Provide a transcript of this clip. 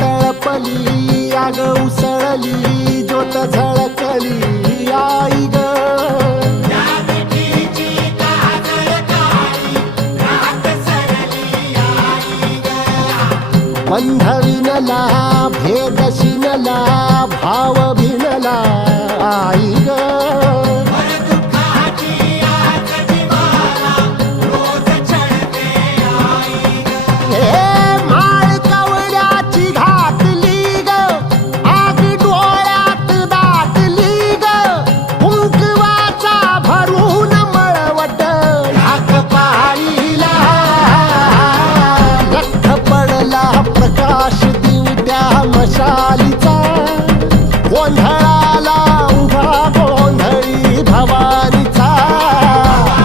तळपली आग उसळली ज्योत झळकली आई ग बंध विनला भेद शिनला भाव भिनला आई ग